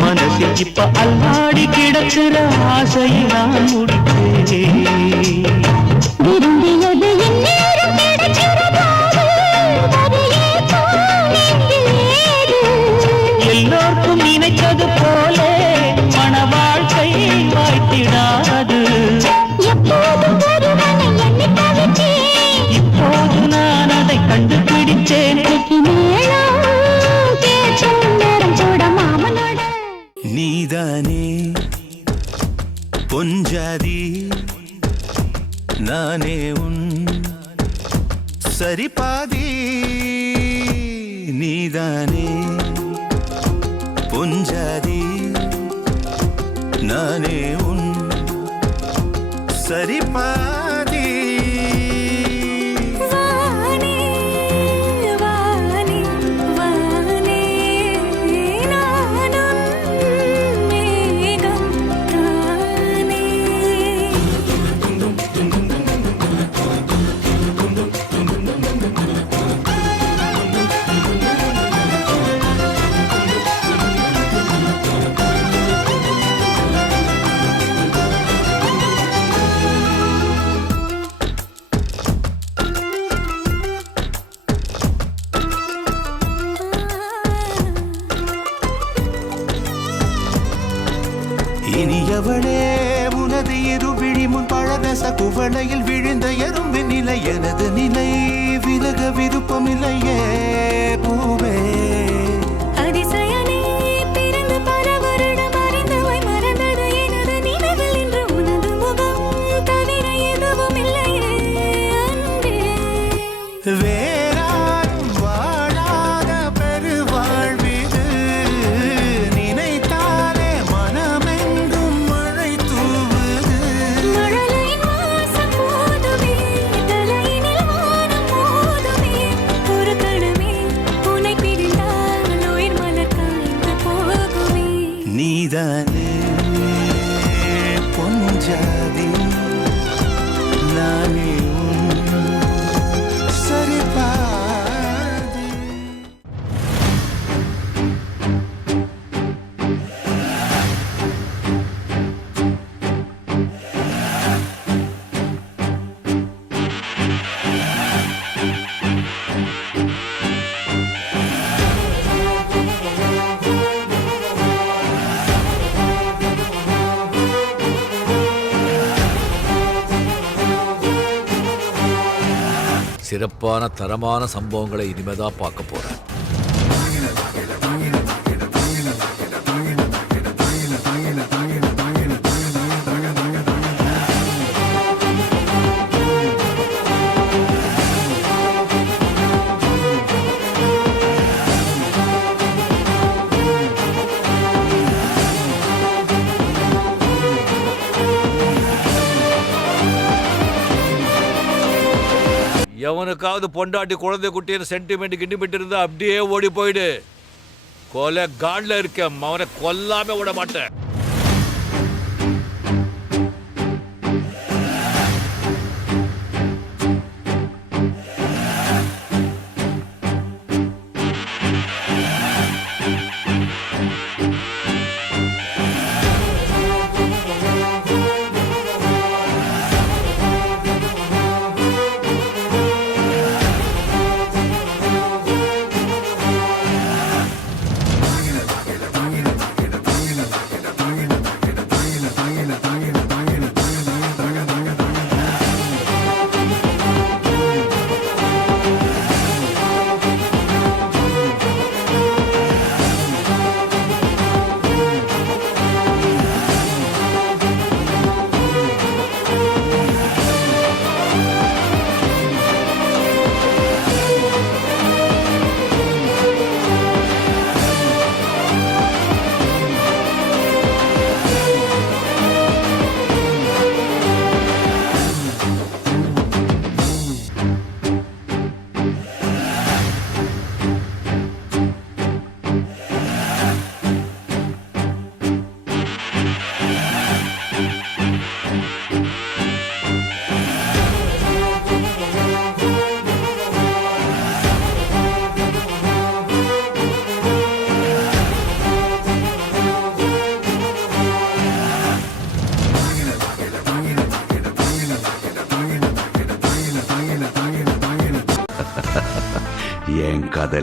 மனசில் இப்ப அல்லாடி கிடக்கிற ஆசையை நான் முடிப்பேன் சரிபாதி நீதானே. பொஞ்சாதி நானே உன். சரிபாதி வானே இனியவளே உனது இரு விழி முன் பழதச குவளையில் விழுந்த எறும்பு நிலை. எனது நிலை விலக விருப்பமில்லையே. சிறப்பான தரமான சம்பவங்களை இனிமேதான் பார்க்க போறேன். எவனுக்காவது பொண்டாட்டி குழந்தை குட்டின்னு சென்டிமெண்ட் கிண்டிமெண்ட் இருந்தால் அப்படியே ஓடி போயிடு. கொலை காட்ல இருக்கேன். அவனை கொல்லாமல் விட மாட்டேன்.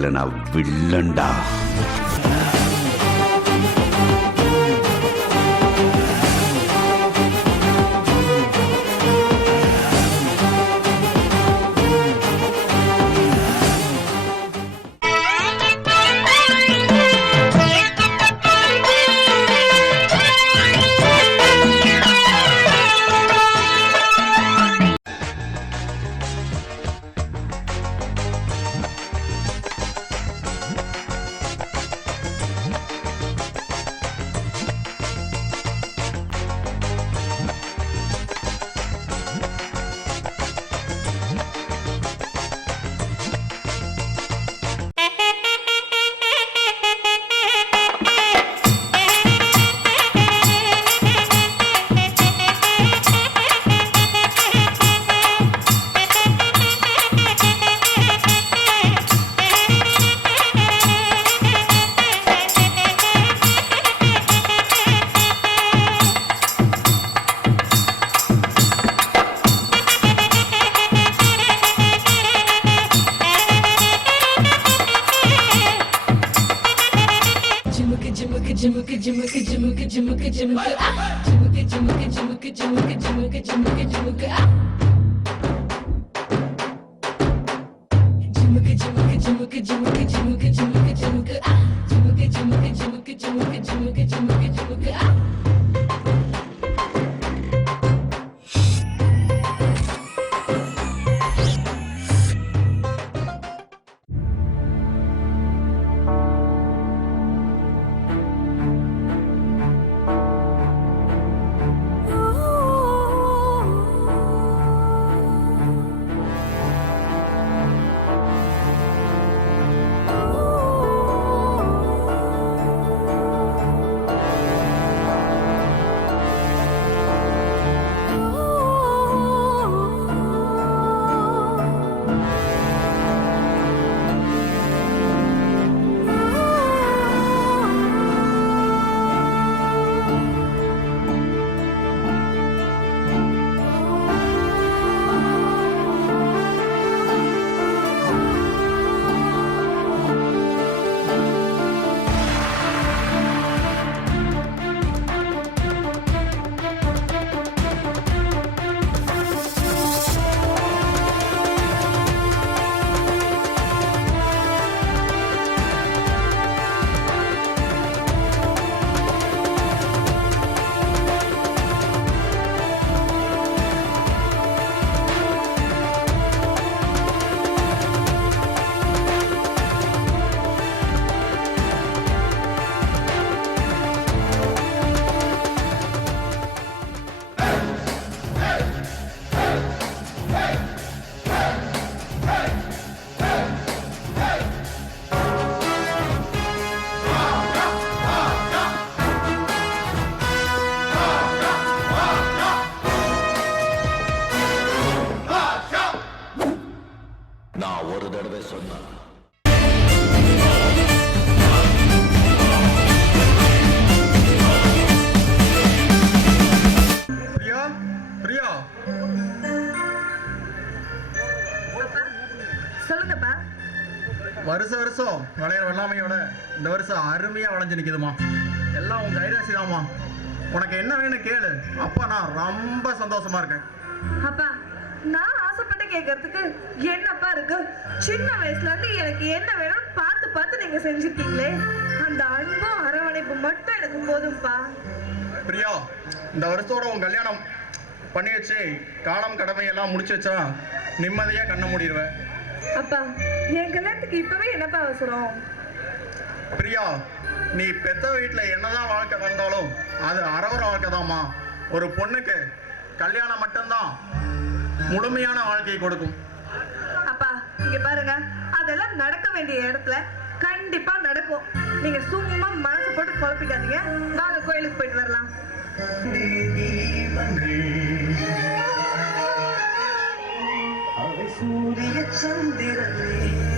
நான் வில்லண்டா வருஷ வருஷம் விளையிற வெள்ளாமையோட இந்த வருஷம் அருமையா விளைஞ்சு நிக்குதுமா எல்லாம் உங்க கைராசிதாம்மா. உனக்கு என்ன வேணும் கேளு. அப்பா நான் ரொம்ப சந்தோஷமா இருக்கேன். அப்பா நான் ஆசைப்பட்டு கேட்கறதுக்கு என்னப்பா இருக்கு? சின்ன வயசுல இருந்து எனக்கு என்ன வேணும்னு பார்த்து பார்த்து நீங்க செஞ்சிருக்கீங்களே. அந்த அன்பும் அரவணைப்பு மட்டும் எனக்கு போதும்பா. பிரியா இந்த வருஷத்தோட உன் கல்யாணம் பண்ணி வச்சு காலம் கடமை எல்லாம் முடிச்சு வச்சா நிம்மதியா கண்ண மூடிடுவேன் அப்பா என் கல்யாணத்துக்கு இப்பவே என்னப்பா அவசரம்? பிரியா நீ பெத்த வீட்டுல என்னதான் வாழ்க்கை வந்தாலும் அது அறவர வாழ்க்கை தாம்மா ஒரு பொண்ணுக்கு கல்யாணம் மட்டும்தான் முழுமையான வாழ்க்கையை கொடுக்கும். அப்பா இங்க பாருங்க அதெல்லாம் நடக்க வேண்டிய இடத்துல கண்டிப்பா நடக்கும். நீங்க சும்மா மனசு போட்டு குழப்பிக்காதீங்க. வாங்க கோயிலுக்கு போயிட்டு வரலாம். சூரிய சந்திரனே.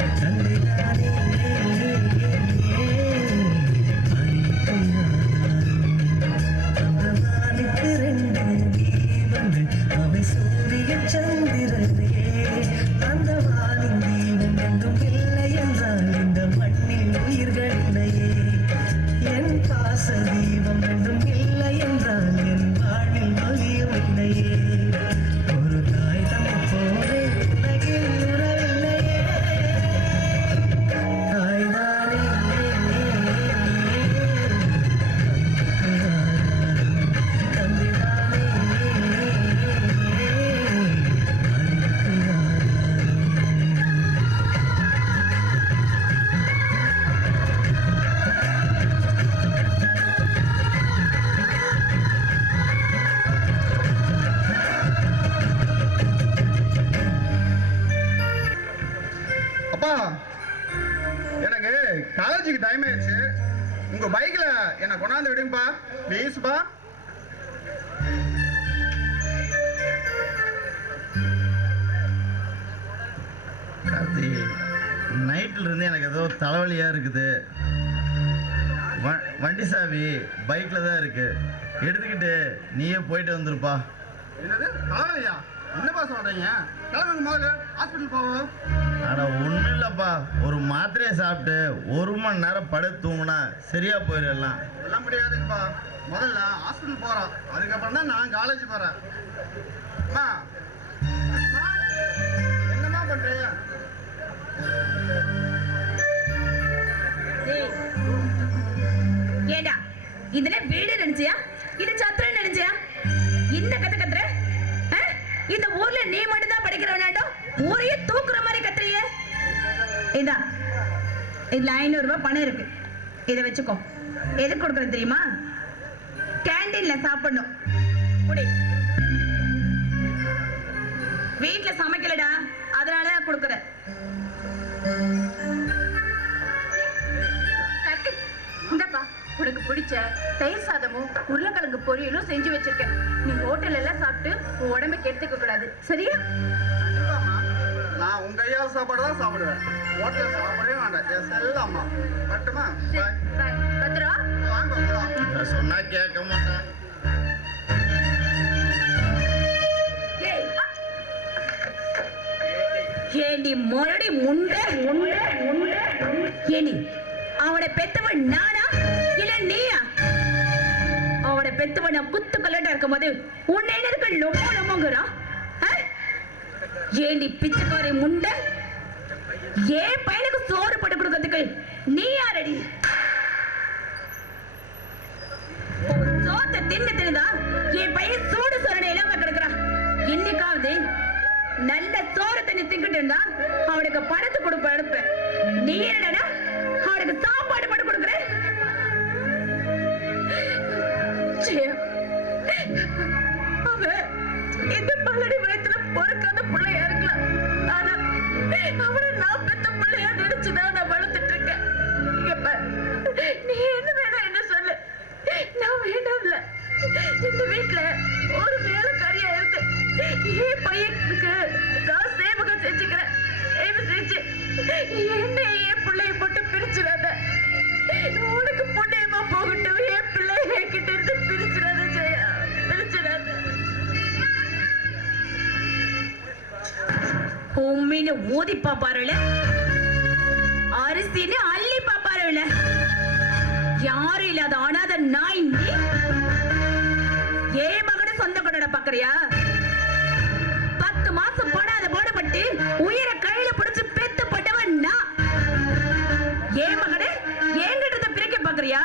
And எடுத்துக்கிட்டு நீயே போயிட்டு வந்துருப்பா. என்னது? தலைவலியா என்னப்பா சொல்றீங்க? கிளம்புங்க முதல்ல. ஹாஸ்பிட்டல் போவோம். அட ஒன்றும் இல்லைப்பா. ஒரு மாத்திரையை சாப்பிட்டு ஒரு மணி நேரம் படுத்து தூங்குனா சரியா போயிடலாம் எல்லாம். முடியாதுங்கப்பா. முதல்ல ஹாஸ்பிட்டல் போகிறோம் அதுக்கப்புறம் தான் நான் காலேஜ் போகிறேன் அம்மா. என்னம்மா பண்ணுறீங்க டேய். ஏண்டா? இதுல வீடு நினைச்சியா? இது சத்திரம் நினைச்சியா? இந்த கத்து கத்துற? இந்த ஊர்ல நீ மட்டும் தான் படிக்கிறவனாட்டம் ஊரையே தூக்குற மாதிரி கத்துறியே. இதா இதுல ஐநூறு ரூபாய் பணம் இருக்கு. இதை வச்சுக்கோ. எதுக்கு கொடுக்குறது தெரியுமா? கேண்டீன்ல சாப்பிடணும். குடி. வீட்டுல சமைக்கலடா. அதனால கொடுக்குறேன். பிடிச்ச தயிர் சாதமும் உருளைக்கிழங்கு பொரியலும் செஞ்சு வச்சிருக்கேன். நீ ஹோட்டல் எல்லாம் சாப்பிட்டு உன் உடம்ப கெடுத்துக்க கூடாது. சரியா. நான் உங்க கையால் சாப்பாடு தான் சாப்பிடுவேன். ஹோட்டலில் சாப்பிடவே வேண்டாம் வாங்க போலாம். நான் சொன்னா கேட்க மாட்டேன். ஏண்டி? மொரடி முண்டை முண்டை முண்டை. ஏண்டி அவனை பெத்தவன் நானா? இல்ல நீயா? அவனை உன்னை லொமோ லொமோங்கிறான் ஏண்டி பிச்சைக்காரி ஏன் பையனுக்கு சோறு போட்டு கொடுக்கறதுக்கு நீ யாரடி? தின்னு என் பையன் சூடு சோறனை இல்லாம கிடக்குறான் இன்னைக்காவது நல்ல சோற தண்ணி திங்கிட்டு இருந்தா அவனுக்கு பணத்தை கொடுப்ப அனுப்ப. நீ என்னடா அவனுக்கு சாப்பாடு போட்டு கொடுக்குறேன் 姐 பாக்குறியா பத்து மாசம் போடாத போடப்பட்டு உயிரை கையில பிடிச்சு பெத்து போட்டவன் நான். ஏ மகனே? என்கிட்ட பிரிக்க பாக்குறியா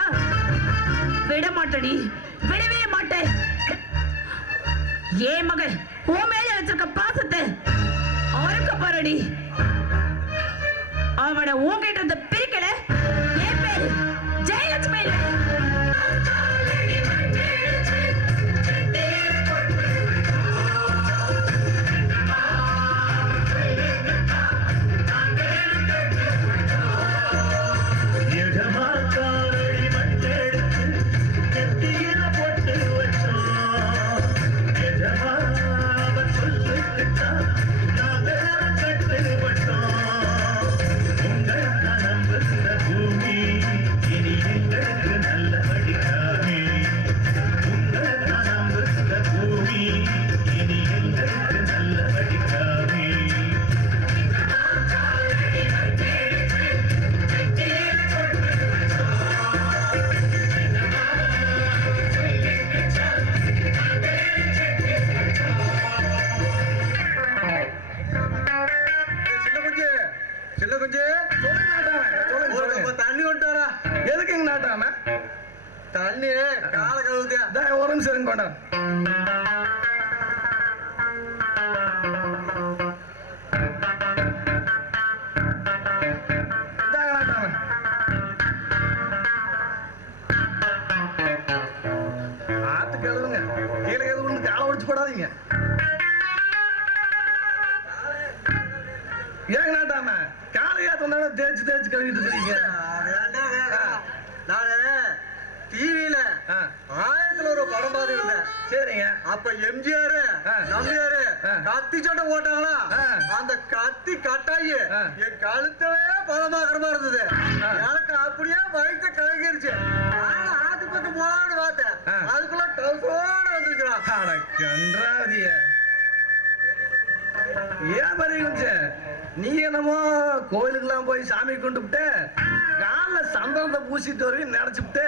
விட மாட்டடி. விடவே மாட்டேன். ஏ மகன்? உன் மேல வச்சிருக்க பாசத்தை அவருக்கு பாருடி அவனை உன்கிட்ட பிரி சின்ன குஞ்சு. தண்ணி கொண்டு வரா எதுக்குங்க நாட்டாம? தண்ணி கால கழுவுத்தியா ஒரு நிமிஷம் இருங்க இருக்கிறீங்க. நானு டிவியில ஆயிரத்துல ஒரு படம் இருந்தேன் சரிங்க. அப்ப எம்ஜிஆர் நம்பியாரு கத்தி சட்டை போட்டாங்களா? அந்த கத்தி கட்டாயி என் கழுத்தவே பதமாக்கிற மாதிரி இருந்தது. எனக்கு அப்படியே வயிற்று கலங்கிருச்சு. ஆத்து பக்கம் போலான்னு பார்த்தேன். அதுக்குள்ள டவுசோட வந்துருக்கிறான். கன்றாதிய ஏன் பாருங்க நீ என்னமோ கோயிலுக்கெல்லாம் போய் சாமி கும்பிட்டு காலில் சந்தனத்தை பூசிட்டு வரைக்கும் நினைச்சுட்டு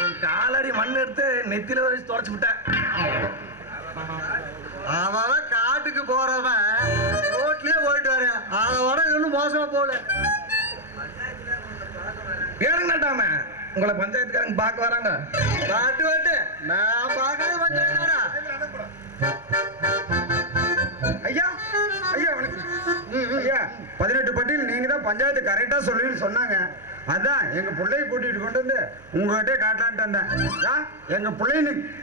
உன் காலடி மண் எடுத்து நெத்தில வரைக்கும் தொடச்சு விட்டேன். அவன் காட்டுக்கு போறவன் ரோட்லயே போயிட்டு வரேன். அதை வர இன்னும் மோசமா போகல. ஏறுங்க நட்டாம உங்களை பஞ்சாயத்துக்காரங்க பார்க்க வராங்க. பாட்டு வாட்டு நான் பார்க்காத பஞ்சாயத்து பஞ்சாயத்து கரெக்டா சொல்லுன்னு சொன்னாங்க. அதான் எங்க பிள்ளைய கூட்டிட்டு கொண்டு வந்து உங்ககிட்ட காட்டலான்ட்டு வந்தேன். எங்க பிள்ளைய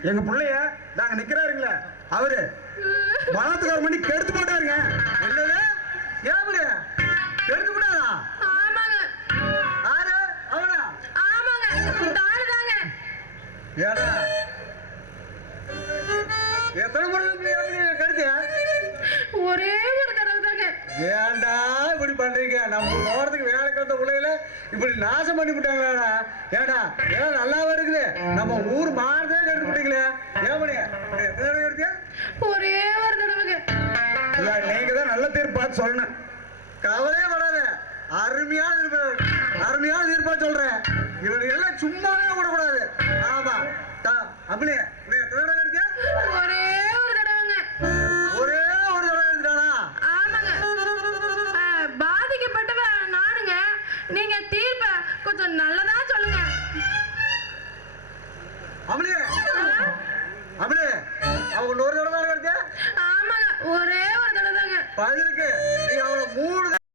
எங்க பிள்ளைய நாங்க நிக்கிறாருங்களே அவரு. பணத்துக்கார மணி கெடுத்து போட்டாருங்க. என்னது? ஏன் விடாதா ஆமாங்க. ஆறு தாங்க. ஏடா. எத்தனை முறை ஒரே ஒரு ஏன்டா இப்படி பண்றீங்க? நம்ம ஓரத்துக்கு வேலை கட்ட பிள்ளைகள இப்படி நாசம் பண்ணி விட்டாங்களா ஏடா ஏன் நல்லாவே இருக்குது. நம்ம ஊர் மாறதே கெடுத்து விட்டீங்களே ஏன் கெடுத்தியா ஒரே ஒரு தடவைங்க. நீங்க தான் நல்ல தீர்ப்பு பார்த்து சொல்லணும் கவலையே படாத. அருமையா தீர்ப்பு அருமையா தீர்ப்பா சொல்றேன். இவனுக்கு எல்லாம் சும்மாவே விடக்கூடாது. ஆமா அப்படியே ஒரே நல்லதா சொல்லுங்க. அவளே அவளே அவங்க ஒரு தடவை ஆமாங்க ஒரே ஒரு தடவை தாங்க பதிலுக்கு நீ அவளை மூணு